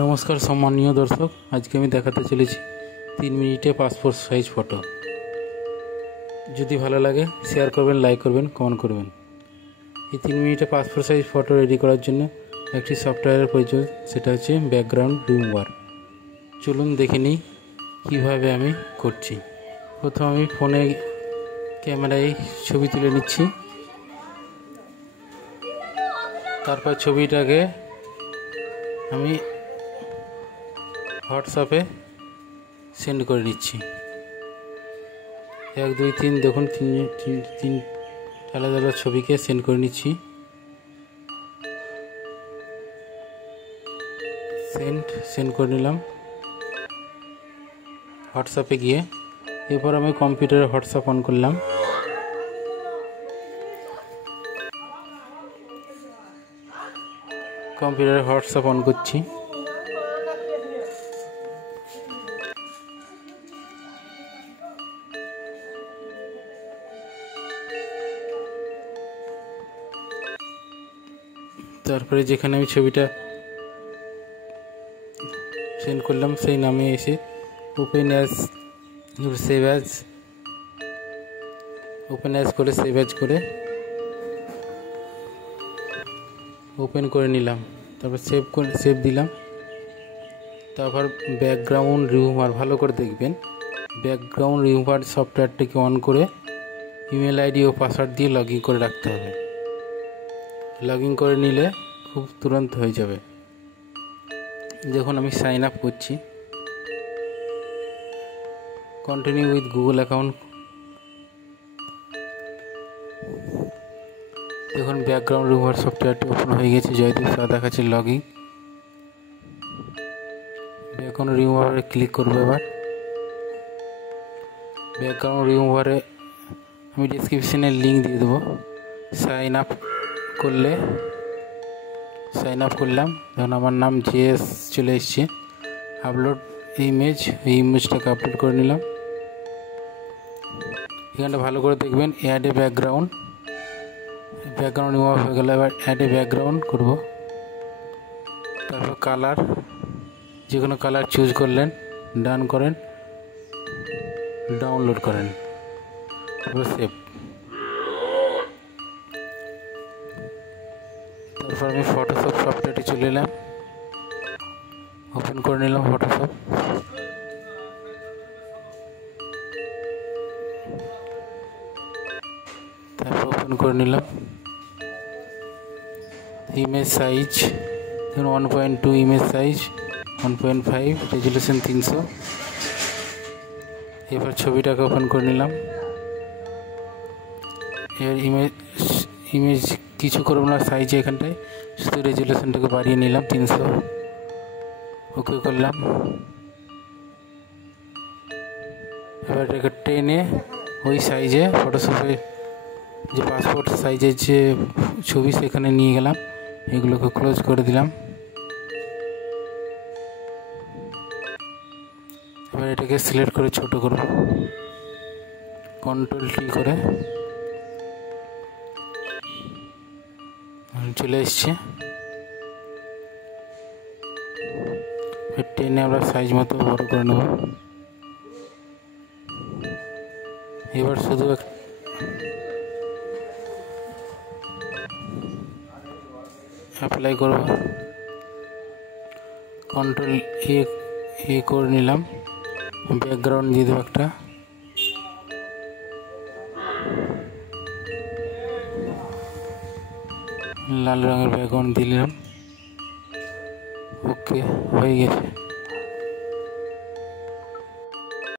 নমস্কার সম্মানীয় দর্শক, আজকে আমি দেখাতে চলেছি 3 মিনিটে পাসপোর্ট সাইজ ফটো। যদি ভালো লাগে শেয়ার করবেন, লাইক করবেন, কমেন্ট করবেন। এই 3 মিনিটে পাসপোর্ট সাইজ ফটো রেডি করার জন্য একটি সফটওয়্যারের প্রয়োজন, সেটা হচ্ছে ব্যাকগ্রাউন্ড রিমুভার। চলুন দেখে নিই কীভাবে আমি করছি। প্রথম আমি ফোনে ক্যামেরায় ছবি তুলে নিচ্ছি, তারপর ছবিটাকে আমি হোয়াটসঅ্যাপে সেন্ড করে নিচ্ছি। 1 2 3 দেখুন, তিন আলাদা আলাদা ছবিকে সেন্ড করে নিচ্ছি। সেন্ড করে নিলাম হোয়াটসঅ্যাপে গিয়ে। এরপর আমি কম্পিউটারে হোয়াটসঅ্যাপ অন করলাম। কম্পিউটারে হোয়াটসঅ্যাপ অন করছি। তারপরে যেখানে আমি ছবিটা সেন্ড করলাম সেই নামে এসে ওপেন অ্যাজ করে সেভ অ্যাজ করে ওপেন করে নিলাম। তারপর সেভ দিলাম। তারপর ব্যাকগ্রাউন্ড রিমুভার, ভালো করে দেখবেন, ব্যাকগ্রাউন্ড রিমুভার সফটওয়্যারটিকে অন করে ইমেল আইডি ও পাসওয়ার্ড দিয়ে লগ ইন করে রাখতে হবে। লগ ইন করে নিলে খুব তুরন্ত হয়ে যাবে। দেখুন আমি সাইন আপ করছি। Continue with Google account. দেখুন ব্যাকগ্রাউন্ড রিমুভার সফটওয়্যারটি ওপেন হয়ে গেছে। জয়দীপ শাহ দেখাচ্ছে লগ ইন। ব্যাকগ্রাউন্ড রিমুভারে ক্লিক করবো। এবার ব্যাকগ্রাউন্ড রিমুভারে আমি ডিসক্রিপশনে লিঙ্ক দিয়ে দেবো। সাইন আপ করলাম। ধরুন আমার নাম জেএস চলে এসছে। আপলোড ইমেজ, এই ইমেজটাকে আপলোড করে নিলাম। এখানটা ভালো করে দেখবেন, অ্যাড এ ব্যাকগ্রাউন্ড রিমুভ হয়ে গেল। এবার অ্যাড এ ব্যাকগ্রাউন্ড করব। তারপর কালার, যে কোনো কালার চুজ করলেন, ডান করেন, ডাউনলোড করেন, তারপর সেভ। তারপর আমি ফটোশপ সফটওয়্যারটি চলে এলাম, ওপেন করে নিলাম ফটোশপ। তারপর ওপেন করে নিলাম। ইমেজ সাইজ ধরুন 1.2, ইমেজ সাইজ 1.5, রেজুলেশন 300। এবার ছবিটাকে ওপেন করে নিলাম। এবার ইমেজ কিছু করব না সাইজে, এখানটায় শুধু রেজুলেশনটাকে বাড়িয়ে নিলাম 300। ওকে করলাম। এবার এটাকে টেনে ওই সাইজে ফটোশপে যে পাসপোর্ট সাইজের যে ছবি সেখানে নিয়ে গেলাম। এগুলোকে ক্লোজ করে দিলাম। এবার এটাকে সিলেক্ট করে ছোট করব, কন্ট্রোল-T করে। চলে এসছে। টেনে আমরা সাইজ মতো বড় করে নেব। এবার শুধু অ্যাপ্লাই করব। কন্ট্রোল-A করে নিলাম। ব্যাকগ্রাউন্ড দিয়ে দেবো একটা। লাল রঙের ব্যাকগ্রাউন্ড দিলাম। ওকে, হয়ে গেছে।